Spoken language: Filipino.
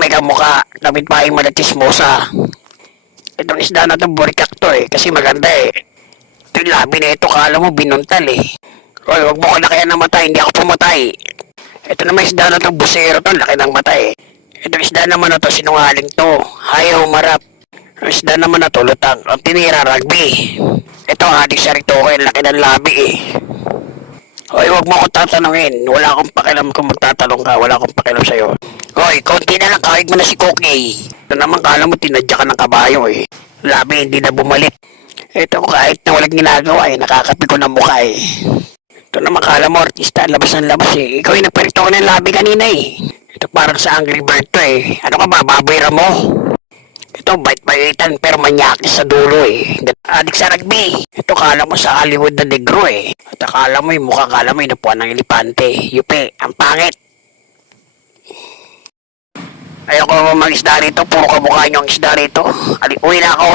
may kamukha. Kapit pa yung mga chismosa. Itong isda na to, burikak to eh. Kasi maganda eh. Ito yung labi na ito, kala mo binuntal eh. Hoy, wag mo ko na kaya namatay, hindi ako pumatay. Ito naman isda na to, busero to, laki ng mata eh. Itong isda naman na to, sinungaling to. Ayaw humarap. Ang isda naman na to, lutang. Ang tinira, rugby. Ito, adik sa rito ko, laki ng labi eh. Hoy, wag mo akong tatanungin. Wala akong pakialam kung magtatanong ka. Wala akong pakialam sa'yo. Hoy, konti na lang. Kahit mo na si Cookie. Ito naman, kala mo tinadya ka ng kabayo eh. Labi, hindi na bumalik. Ito, kahit na walang ginagawa eh. Nakakapi ko ng mukha eh. Ito naman, kala mo, artista. Labas ng labas eh. Ikaw yung nagparito ko ng labi kanina eh. Ito parang sa Angry Bird to eh. Ano ka ba, baboyra mo? Ito, bait-baitan pero manyakis sa dulo eh. Adik sa rugby. Ito, kala mo sa Hollywood na negro eh. At akala mo yung mukha, kala mo yung napuan ng elepante. Yupe, ang pangit. Ayoko mag-isda rito. Puro kamukha nyo ang isda rito. Uwi na ako.